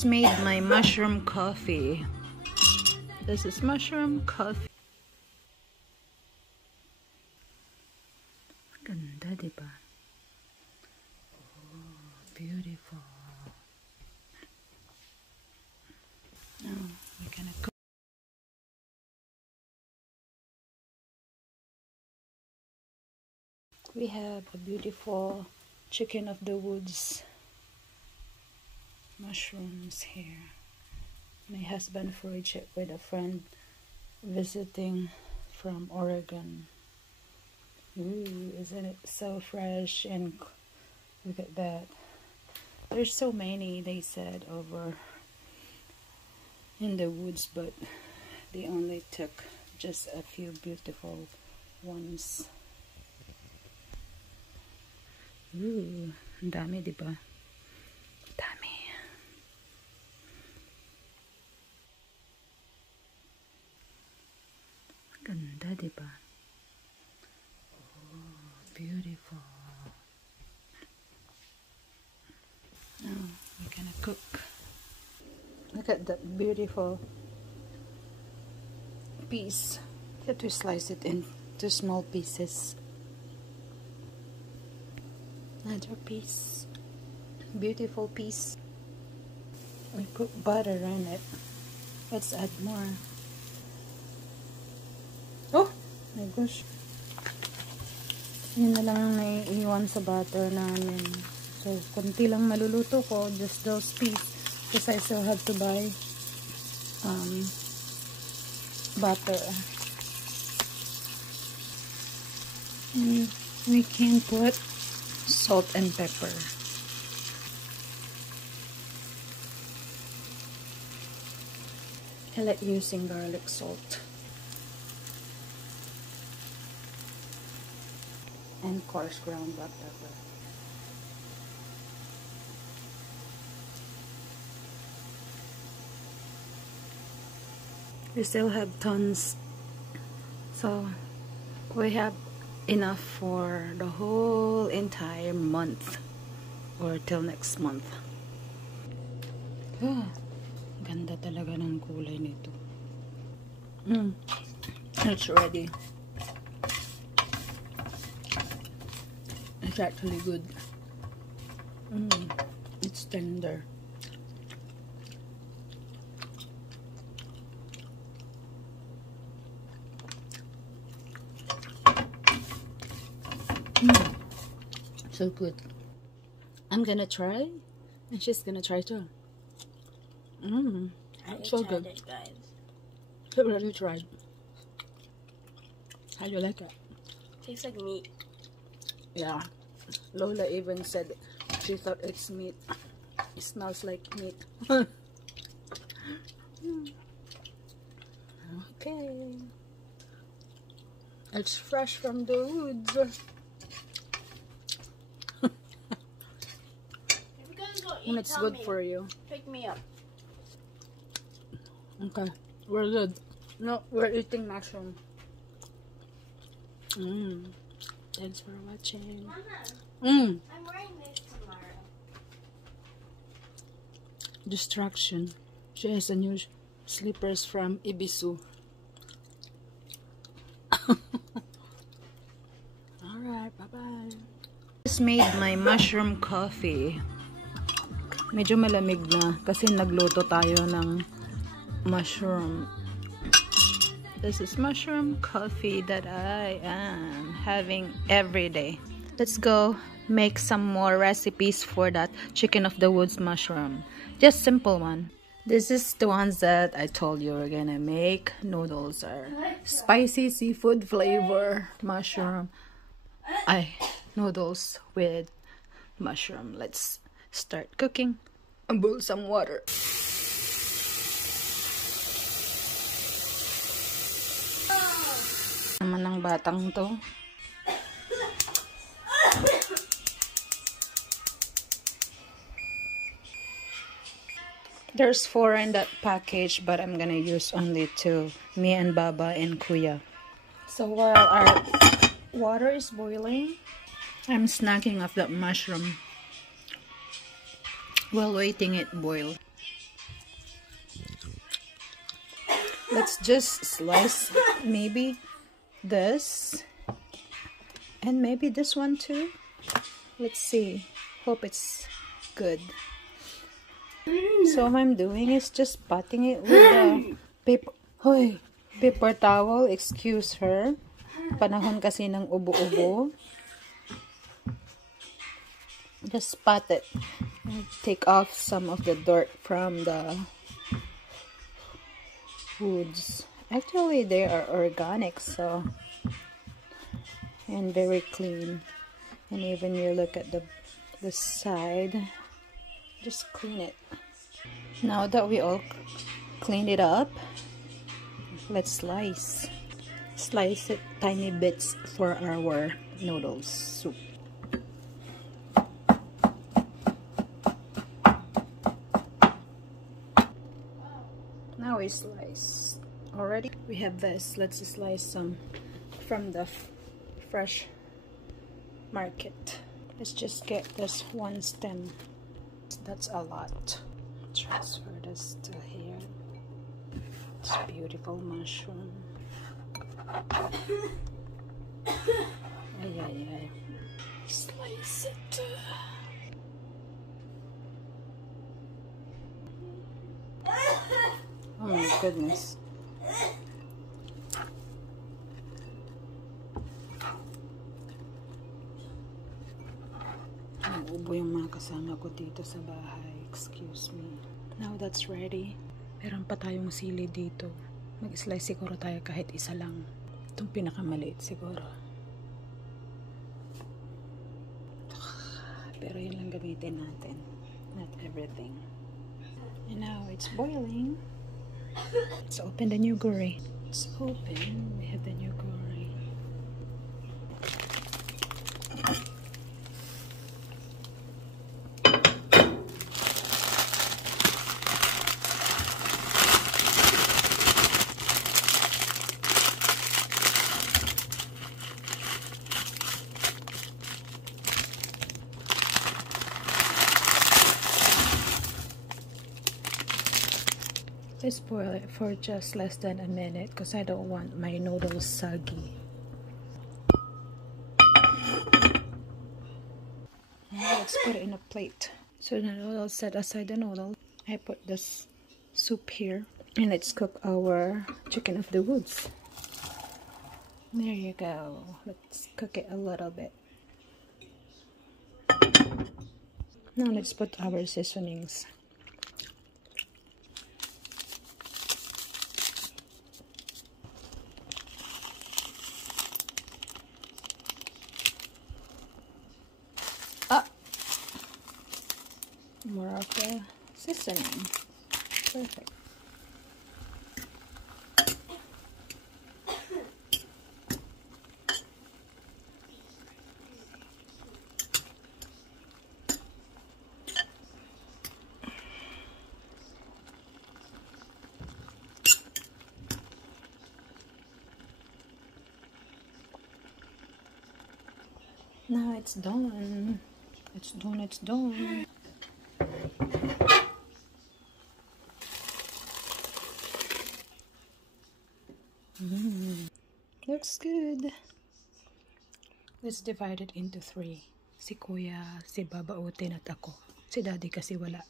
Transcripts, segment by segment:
Just made my mushroom coffee. This is mushroom coffee. Ganda, diba? Oh, beautiful. Now we're gonna cook. We have a beautiful chicken of the woods mushrooms here. My husband foraged it with a friend visiting from Oregon. Ooh, isn't it so fresh? And look at that. There's so many, they said, over in the woods, but they only took just a few beautiful ones. Ooh, ang dami, diba? Dami. Ganda, diba? Oh, beautiful. Now we're gonna cook. Look at that beautiful piece. You have to slice it into small pieces. Another piece. Beautiful piece. We put butter in it. Let's add more. Oh my gosh. Yun na lang ang naiiwan sa butter namin. So, konti lang maluluto ko. Just those pieces. Because I still have to buy butter. And we can put salt and pepper. I like using garlic salt. And coarse ground black pepper. We still have tons, so we have enough for the whole entire month or till next month. Oh, ganda talaga ng kulay nito. It's ready. It's actually good. It's tender. So good. I'm gonna try, and she's gonna try too. So good. It, guys. I already tried. How do you like it? Tastes like meat. Yeah. Lola even said she thought it's meat. It smells like meat. Okay. It's fresh from the woods. And it's good for you. Pick me up. Okay, we're good. No, we're eating mushroom. Thanks for watching. I'm wearing this tomorrow. Distraction. She has a new slippers from Ibisu. Alright, bye-bye. Just made my mushroom coffee. Medyo malamig na kasi nagluto tayo ng mushroom. This is mushroom coffee that I am having every day. Let's go make some more recipes for that chicken of the woods mushroom. Just simple one. This is the ones that I told you we're gonna make. Noodles are spicy seafood flavor mushroom. Noodles with mushroom. Let's start cooking and boil some water. Naman ng batang to. There's 4 in that package, but I'm gonna use only 2. Me and Baba and Kuya. So while our water is boiling, I'm snacking off that mushroom while waiting it boil. Let's just slice maybe this and maybe this one too. Let's see. Hope it's good. So what I'm doing is just patting it with the paper. Hoy, paper towel. Excuse her. Panahon kasi ng ubo-ubo. Just pat it. Take off some of the dirt from the woods. Actually, they are organic, so, and very clean. And even you look at the side, just clean it. Now that we all cleaned it up, let's slice it tiny bits for our noodles soup. Now we slice already. We have this. Let's slice some from the fresh market. Let's just get this one stem. That's a lot. Transfer this to here. It's beautiful mushroom. Ay, ay, ay. Slice it. Oh my goodness. Ubo yung mga kasama ko dito sa bahay. Excuse me. Now that's ready. Meron pa tayong sili dito. Mag-slice siguro tayo kahit isa lang. Itong pinakamaliit siguro. Pero yun lang gamitin natin. Not everything. And now it's boiling. Let's open the new gurry. It's open. We have the new gurry. Let's boil it for just less than a minute because I don't want my noodles soggy. Now let's put it in a plate. So the noodles, set aside the noodle. I put this soup here and let's cook our chicken of the woods. There you go. Let's cook it a little bit. Now let's put our seasonings. More of the seasoning. Perfect. Now it's done. It's done. It's done. Looks good. Let's divide it into 3. Si Kuya, si Baba Utin at ako. Si Daddy kasi wala.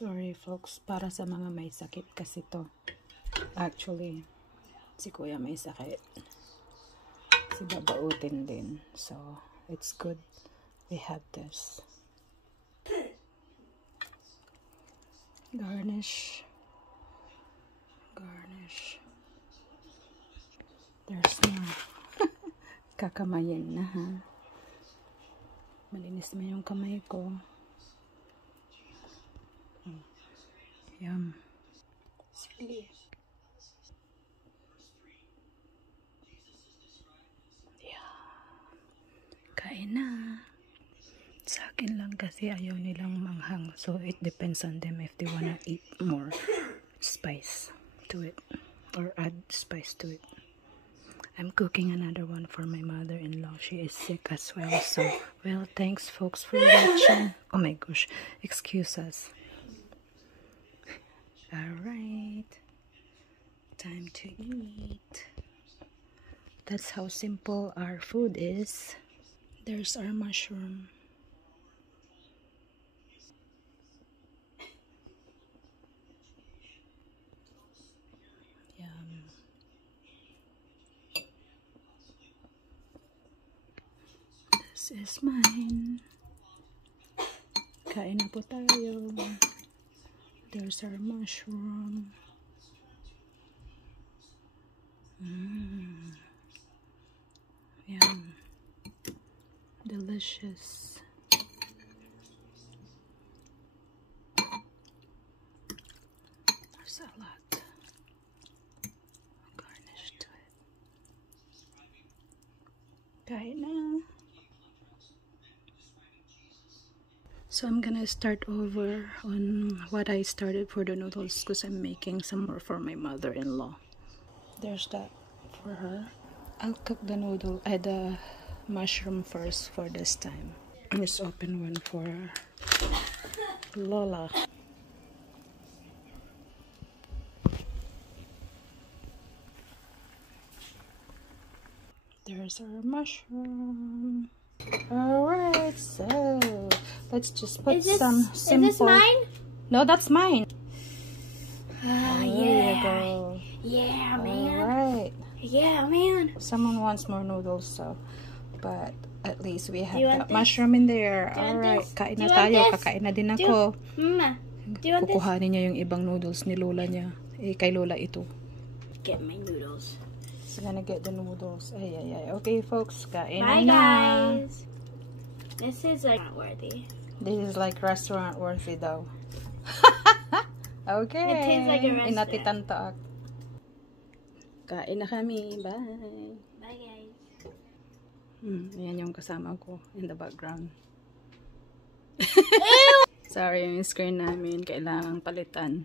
Sorry folks, para sa mga may sakit kasi to. Actually, si Kuya may sakit. Si Baba Utin din. So, it's good we have this. Garnish. Garnish. There's more. kakamayin na ha. Malinis na yung kamay ko. Yum. Silly. Kain na. Sa akin lang kasi ayaw nilang manghang. So, it depends on them if they wanna eat more spice to it. Or add spice to it. I'm cooking another one for my mother-in-law. She is sick as well. So, well, thanks folks for watching. Oh my gosh. Excuse us. Alright. Time to eat. That's how simple our food is. There's our mushroom. Yum. This is mine. Kain na po tayo. There's our mushroom. Yum. Delicious. There's a lot garnish to it. Kain na. So I'm gonna start over on what I started for the noodles because I'm making some more for my mother-in-law. There's that for her. I'll cook the the mushroom first for this time. Let's open one for Lola. There's our mushroom. Alright, so let's just put some simple... Is this mine? No, that's mine. Ah, There yeah. you go. Yeah, man. Alright. Yeah, man. Someone wants more noodles, so... But at least we have you that want this? mushroom in there. Do you want Alright, this? kain Do na you want tayo. this? Kakain na din ako. Mama, do you want this? Kukuhanin niya yung ibang noodles ni Lola niya. Eh, kay Lola ito. Get my noodles. She's gonna get the noodles. Ay, ay, ay. Okay, folks. Kain Bye, na. guys. This is like not worthy. This is like restaurant worthy daw. Okay. It tastes like a restaurant. Inatitan to ak. Kain na kami. Bye. Bye, guys. Ayan yung kasama ko in the background. Sorry, yung screen namin kailangang palitan.